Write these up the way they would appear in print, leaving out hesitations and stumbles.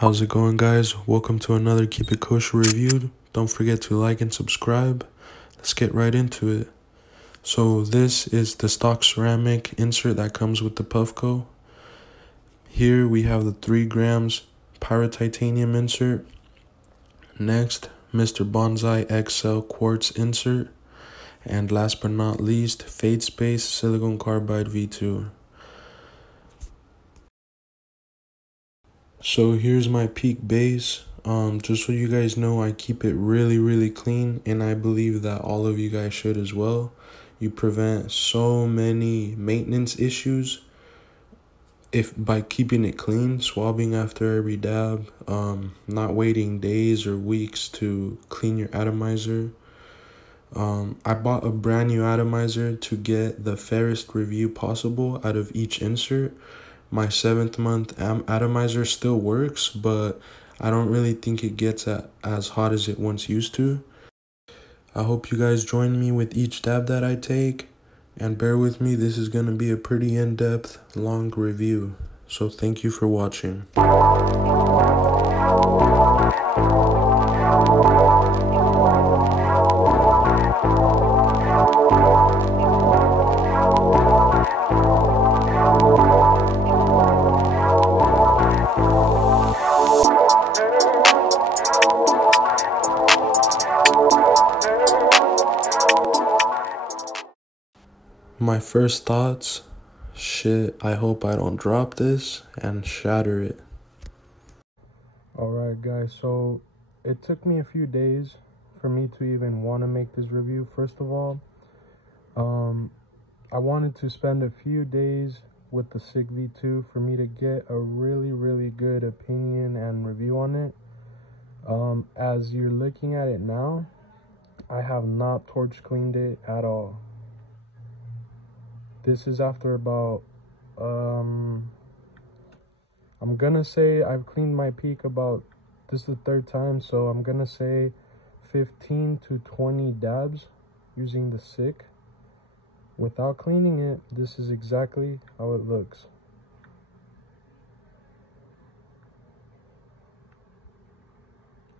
How's it going, guys? Welcome to another Keep It Kosher review. Don't forget to like and subscribe. Let's get right into it. So this is the stock ceramic insert that comes with the Puffco. Here we have the 3 grams PYRA titanium insert. Next, Mr. Bonsai XL quartz insert. And last but not least, FADESPACE silicone carbide V2. So here's my peak base. Just so you guys know, I keep it really clean, and I believe that all of you guys should as well. You prevent so many maintenance issues by keeping it clean, swabbing after every dab, not waiting days or weeks to clean your atomizer. I bought a brand new atomizer to get the fairest review possible out of each insert. My 7th month atomizer still works, but I don't really think it gets as hot as it once used to. I hope you guys join me with each dab that I take, and bear with me, this is going to be a pretty in-depth, long review. So thank you for watching. My first thoughts, shit, I hope I don't drop this and shatter it. Alright guys, so it took me a few days for me to even want to make this review. First of all, I wanted to spend a few days with the SICK V2 for me to get a really good opinion and review on it. As you're looking at it now, I have not torch cleaned it at all. This is after about, I'm gonna say I've cleaned my peak about, this is the 3rd time, so I'm gonna say 15 to 20 dabs using the SICK. Without cleaning it, this is exactly how it looks.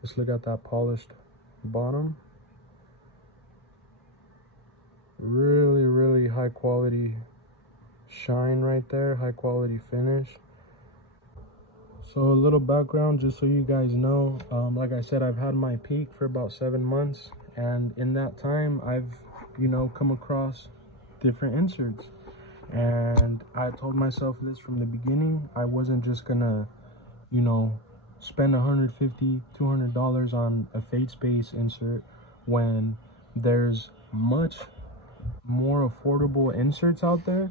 Just look at that polished bottom. Really high quality shine right there, high quality finish. So a little background just so you guys know, like I said, I've had my peak for about 7 months, and in that time I've come across different inserts, and I told myself this from the beginning. I wasn't just gonna spend $150-200 on a FADESPACE insert when there's much more affordable inserts out there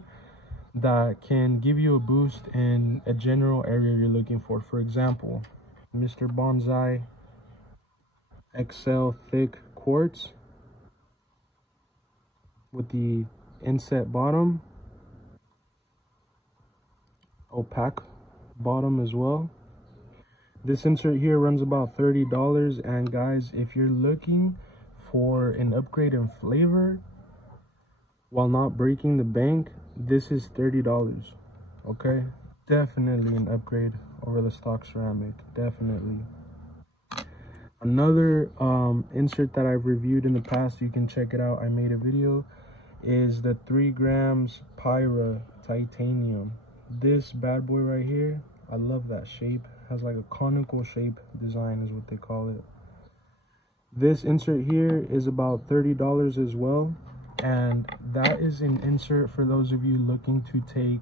that can give you a boost in a general area you're looking for. For example, Mr. Bonsai XL thick quartz with the inset bottom, opaque bottom as well. This insert here runs about $30, and guys, if you're looking for an upgrade in flavor while not breaking the bank, this is $30. Okay, definitely an upgrade over the stock ceramic, definitely. Another insert that I've reviewed in the past, you can check it out, I made a video, is the 3 grams PYRA titanium. This bad boy right here, I love that shape. Has like a conical shape design is what they call it. This insert here is about $30 as well, and that is an insert for those of you looking to take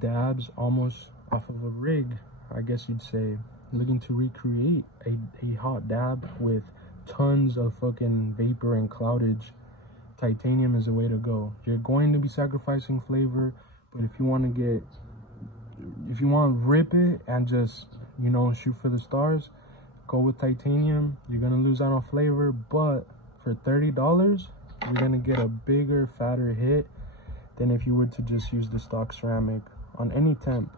dabs almost off of a rig, I guess you'd say, looking to recreate a hot dab with tons of fucking vapor and cloudage. Titanium is the way to go. You're going to be sacrificing flavor, but if you want to rip it and just shoot for the stars, go with titanium. You're gonna lose out on flavor, but for $30 you're gonna get a bigger, fatter hit than if you were to just use the stock ceramic on any temp,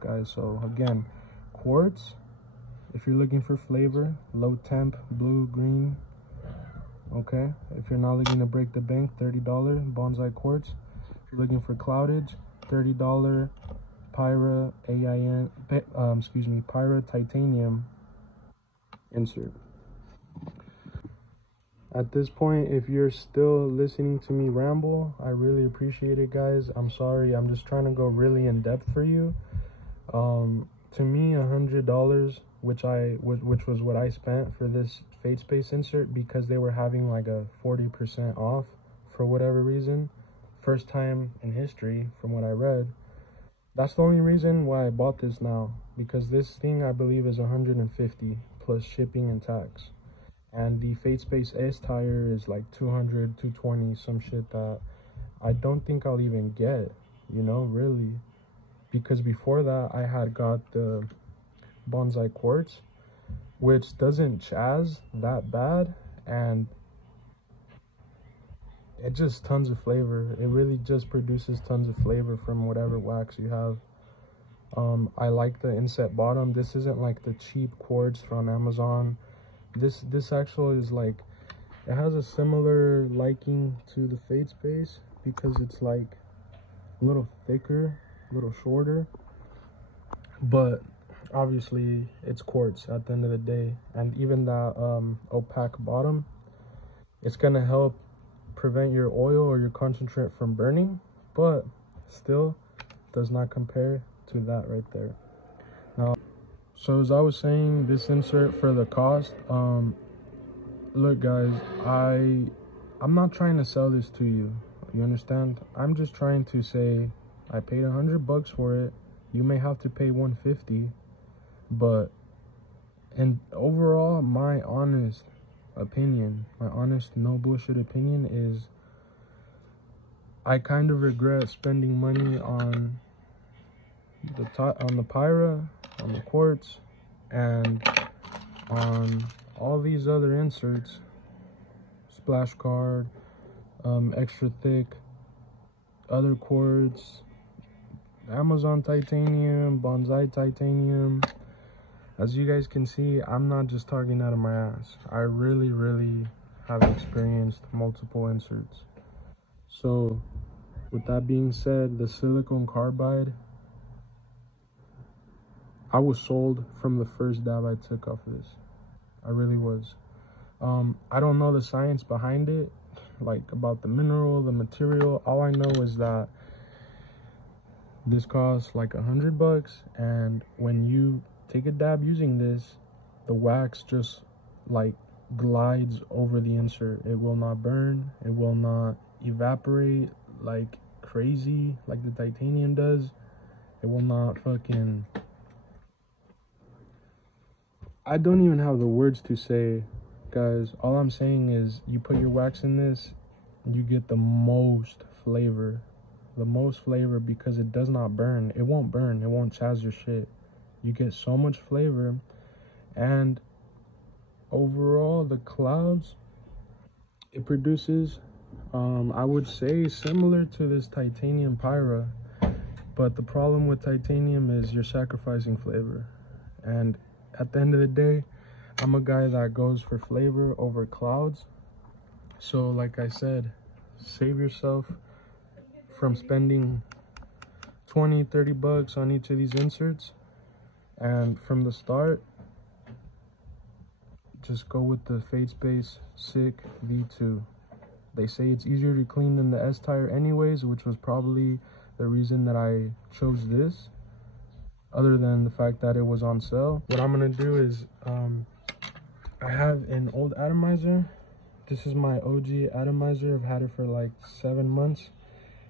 guys. So again, quartz, if you're looking for flavor, low temp, blue, green. Okay, if you're not looking to break the bank, $30 Bonsai quartz. If you're looking for cloudage, $30 PYRA AIN, PYRA titanium insert. At this point, if you're still listening to me ramble, I really appreciate it, guys. I'm sorry, I'm just trying to go really in depth for you. To me, $100, which was what I spent for this FADESPACE insert, because they were having like a 40% off for whatever reason, first time in history from what I read. That's the only reason why I bought this now, because this thing I believe is 150 plus shipping and tax. And the FADESPACE S tire is like 200, 220, some shit that I don't think I'll even get, you know, really. Because before that, I had got the Bonsai Quartz, which doesn't chaz that bad, and it just tons of flavor. It really just produces tons of flavor from whatever wax you have. I like the inset bottom. This isn't like the cheap quartz from Amazon. This actually is like, it has a similar liking to the FADESPACE because it's like a little thicker, a little shorter, but obviously it's quartz at the end of the day. And even that opaque bottom, it's gonna help prevent your oil or your concentrate from burning, but still does not compare to that right there. Now, so as I was saying, this insert for the cost, look guys, I'm not trying to sell this to you, you understand? I'm just trying to say I paid $100 for it. You may have to pay $150, but and overall, my honest opinion, my honest no bullshit opinion is I kind of regret spending money on the PYRA, on the quartz, and on all these other inserts, splash guard, extra thick, other quartz, Amazon titanium, Bonsai titanium. As you guys can see, I'm not just talking out of my ass. I really have experienced multiple inserts. So with that being said, the silicone carbide, I was sold from the first dab I took off this. I really was. I don't know the science behind it, like about the mineral, the material. All I know is that this costs like $100, and when you take a dab using this, the wax just like glides over the insert. It will not burn, it will not evaporate like crazy like the titanium does. It will not fucking, I don't even have the words to say, guys. All I'm saying is you put your wax in this, you get the most flavor. The most flavor because it does not burn. It won't burn. It won't chaz your shit. You get so much flavor. And overall, the clouds it produces, I would say similar to this titanium PYRA. But the problem with titanium is you're sacrificing flavor. And at the end of the day, I'm a guy that goes for flavor over clouds. So like I said, save yourself from spending $20-30 on each of these inserts, and from the start just go with the FADESPACE SICK V2. They say it's easier to clean than the S tire anyways, which was probably the reason that I chose this, other than the fact that it was on sale. What I'm gonna do is I have an old atomizer. This is my OG atomizer. I've had it for like 7 months.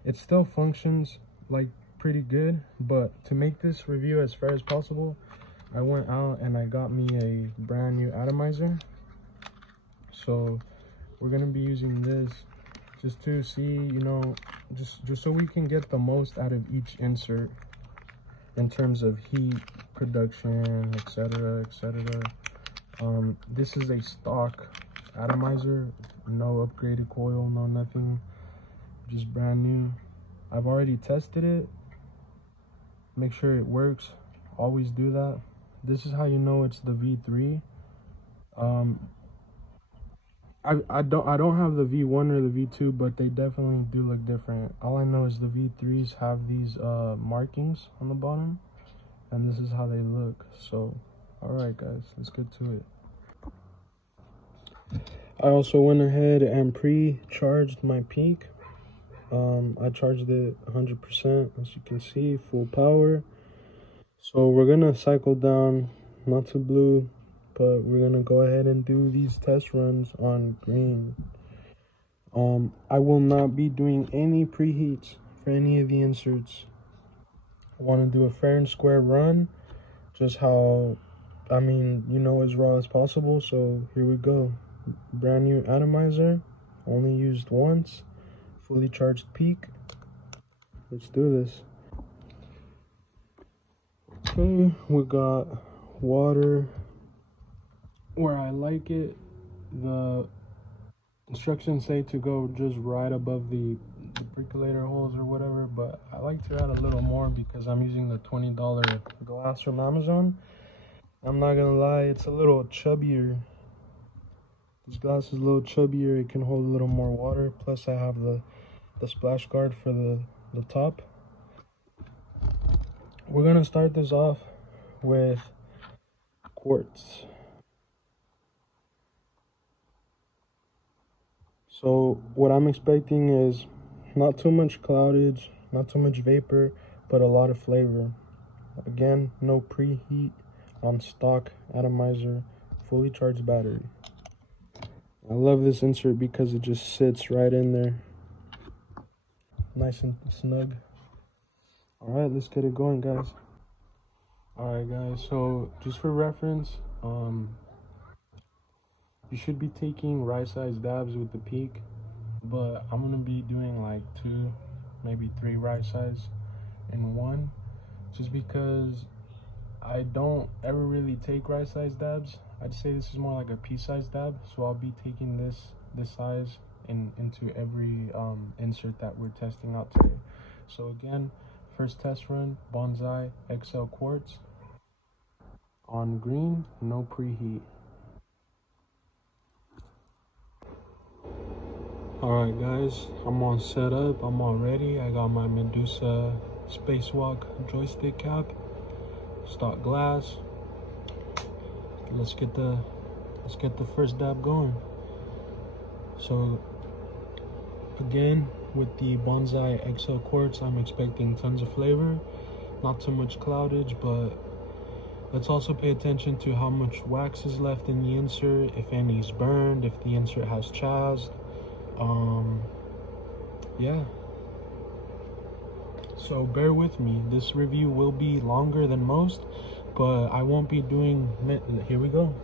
It still functions like pretty good, but to make this review as fair as possible, I went out and I got me a brand new atomizer. So we're gonna be using this just to see, you know, just so we can get the most out of each insert in terms of heat, production, etc, etc. This is a stock atomizer, no upgraded coil, no nothing, just brand new. I've already tested it. Make sure it works. Always do that. This is how you know it's the V3. I don't have the V1 or the V2, but they definitely do look different. All I know is the V3s have these markings on the bottom, and this is how they look. So, all right, guys, let's get to it. I also went ahead and pre-charged my peak. I charged it 100%, as you can see, full power. So we're gonna cycle down, not to blue, but we're gonna go ahead and do these test runs on green. I will not be doing any preheats for any of the inserts. I want to do a fair and square run, just how, I mean, you know, as raw as possible. So here we go. Brand new atomizer, only used once, fully charged peak. Let's do this. Okay, we got water where I like it. The instructions say to go just right above the percolator holes or whatever, but I like to add a little more because I'm using the $20 glass from Amazon. I'm not gonna lie, it's a little chubbier. This glass is a little chubbier, it can hold a little more water. Plus I have the splash guard for the top. We're gonna start this off with quartz. So what I'm expecting is not too much cloudage, not too much vapor, but a lot of flavor. Again, no preheat on stock atomizer, fully charged battery. I love this insert because it just sits right in there, nice and snug. All right, let's get it going, guys. All right, guys, so just for reference, you should be taking right-size dabs with the peak, but I'm gonna be doing like 2, maybe 3 right-size in one, just because I don't ever really take right-size dabs. I'd say this is more like a pea-size dab, so I'll be taking this size into every insert that we're testing out today. So again, first test run, Bonsai XL quartz on green, no preheat. Alright guys, I'm all set up, I'm all ready. I got my Medusa Spacewalk joystick cap, stock glass. Let's get the first dab going. So again, with the Bonsai XL quartz, I'm expecting tons of flavor, not too much cloudage, but let's also pay attention to how much wax is left in the insert, if any is burned, if the insert has chazed. Yeah, so bear with me, this review will be longer than most, but I won't be doing, here we go.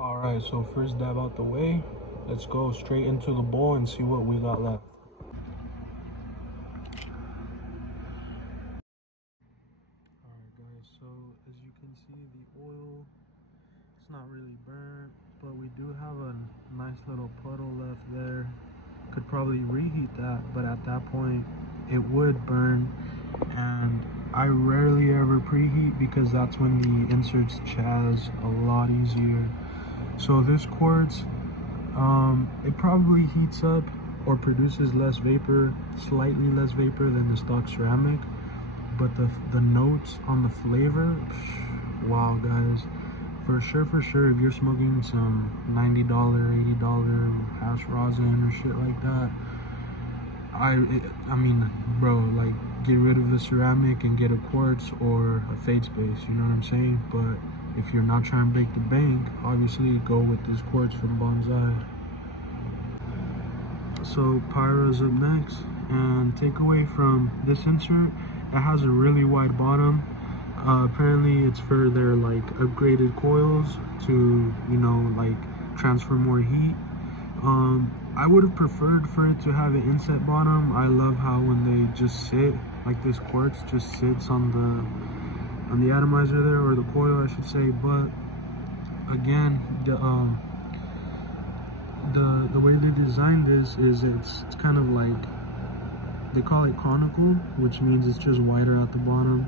Alright, so first dab out the way. Let's go straight into the bowl and see what we got left. Alright guys, so as you can see, the oil, it's not really burnt, but we do have a nice little puddle left there. Could probably reheat that, but at that point it would burn, and I rarely ever preheat because that's when the inserts chaz a lot easier. So this quartz, it probably heats up or produces less vapor, slightly less vapor than the stock ceramic, but the notes on the flavor, wow guys, for sure, if you're smoking some $90, $80 hash rosin or shit like that, I mean, bro, like, get rid of the ceramic and get a quartz or a FADESPACE, you know what I'm saying? But if you're not trying to break the bank, obviously go with this quartz from Bonsai. So PYRA's up next, And takeaway from this insert, it has a really wide bottom. Apparently it's for their like upgraded coils to, you know, like transfer more heat. I would have preferred for it to have an inset bottom. I love how when they just sit, like this quartz just sits on the atomizer there, or the coil I should say. But again, the way they designed this is it's kind of like, they call it conical, which means it's just wider at the bottom,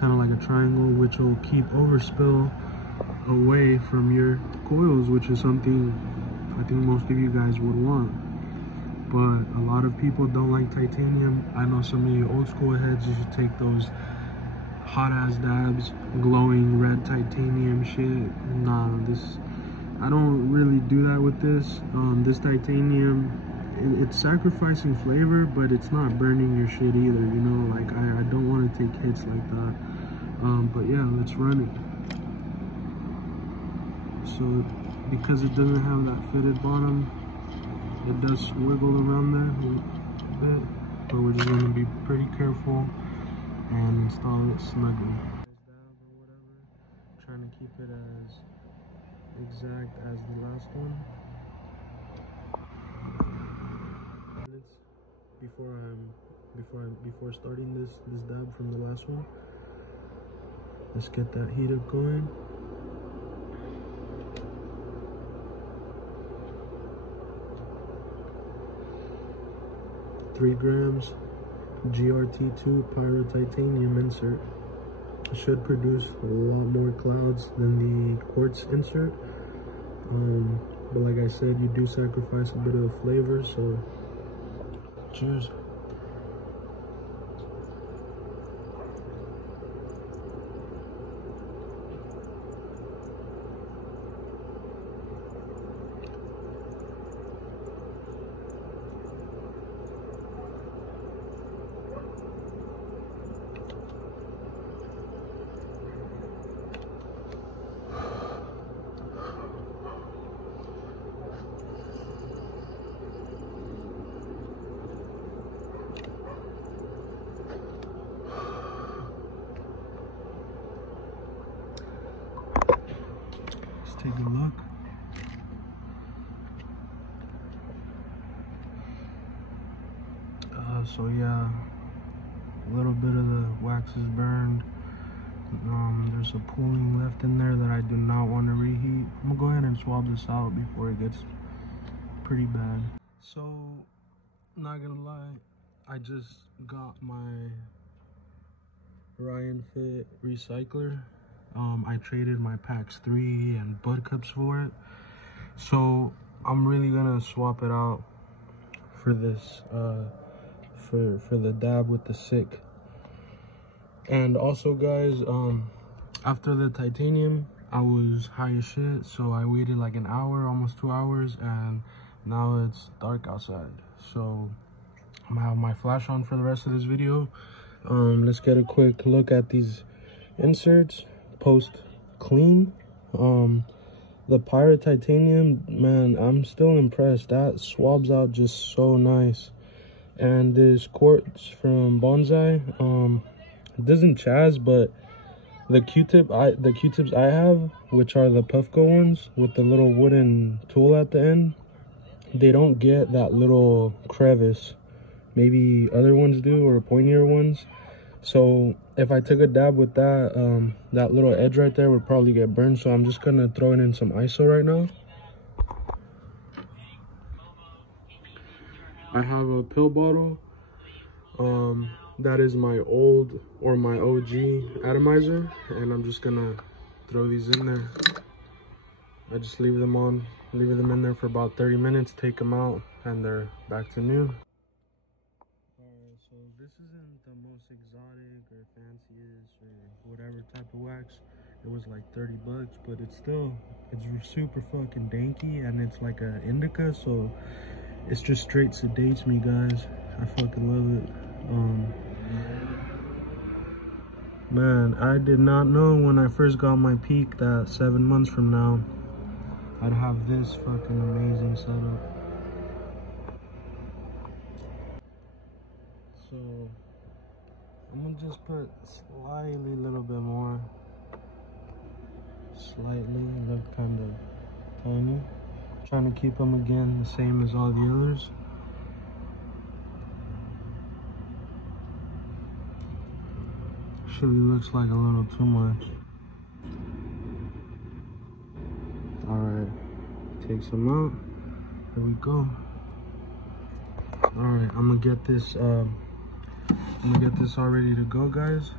kind of like a triangle, which will keep overspill away from your coils, which is something I think most of you guys would want. But a lot of people don't like titanium. I know some of you old school heads, you should take those hot ass dabs, glowing red titanium shit. Nah, I don't really do that with this. This titanium, it's sacrificing flavor, but it's not burning your shit either, you know? Like, I don't want to take hits like that. But yeah, let's run it. So, because it doesn't have that fitted bottom, it does wiggle around there a bit, but we're just gonna be pretty careful and install it snugly. Trying to keep it as exact as the last one. Before starting this dab from the last one, let's get that heat up going. $3 grams GRT2 PYRA titanium insert. It should produce a lot more clouds than the quartz insert, but like I said, you do sacrifice a bit of the flavor, so cheers. Take a look. So yeah, a little bit of the wax is burned. There's a pooling left in there that I do not want to reheat. I'm gonna go ahead and swab this out before it gets pretty bad. So, not gonna lie, I just got my Ryan Fit recycler. I traded my packs 3 and bud cups for it, so I'm really gonna swap it out for this for the dab with the sick. And also guys, after the titanium I was high as shit, so I waited like an hour, almost 2 hours, and now it's dark outside, so I'm gonna have my flash on for the rest of this video. Let's get a quick look at these inserts post clean. The PYRA titanium, man, I'm still impressed. That swabs out just so nice. And this quartz from Bonsai, it doesn't chaz, but the q-tips I have, which are the Puffco ones with the little wooden tool at the end, they don't get that little crevice. Maybe other ones do, or pointier ones. So if I took a dab with that, that little edge right there would probably get burned. So I'm just gonna throw it in some ISO right now. I have a pill bottle. That is my old, or my OG atomizer, and I'm just gonna throw these in there. I just leave them in there for about 30 minutes, take them out, and they're back to new. So this isn't the most exotic or fanciest or whatever type of wax. It was like 30 bucks, but it's super fucking danky, and it's like a indica, so it's just straight sedates me, guys. I fucking love it. Man, I did not know when I first got my peak that 7 months from now I'd have this fucking amazing setup. but slightly a little bit more. Slightly, look kind of tiny. Trying to keep them again the same as all the others. Actually looks like a little too much. Alright, take some out. Here we go. Alright, I'm gonna get this all ready to go, guys.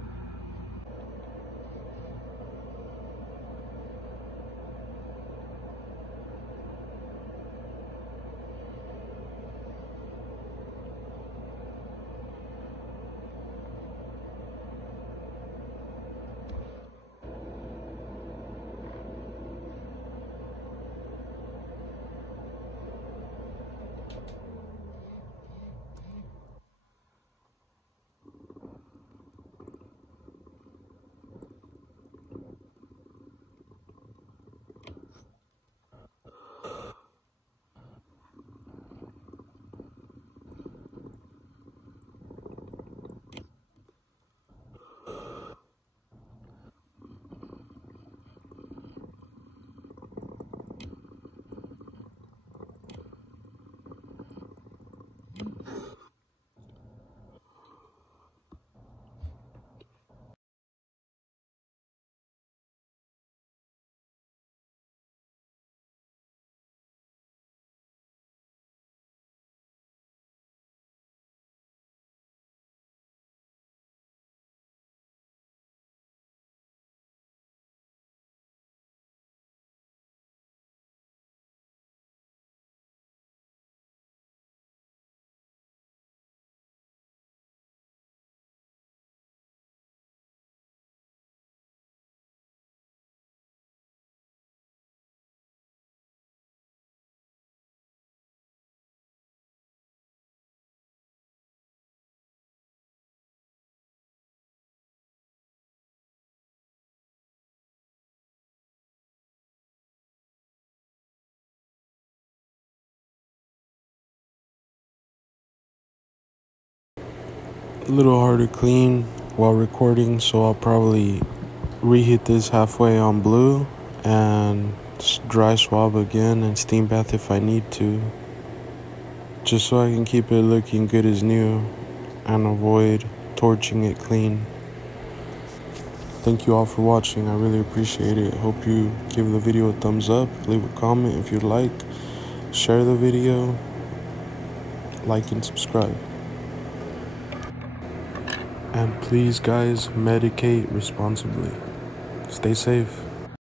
A little hard to clean while recording, so I'll probably reheat this halfway on blue and dry swab again and steam bath if I need to, just so I can keep it looking good as new and avoid torching it clean. Thank you all for watching. I really appreciate it. Hope you give the video a thumbs up, leave a comment if you'd like, share the video, like and subscribe. And please guys, medicate responsibly. Stay safe.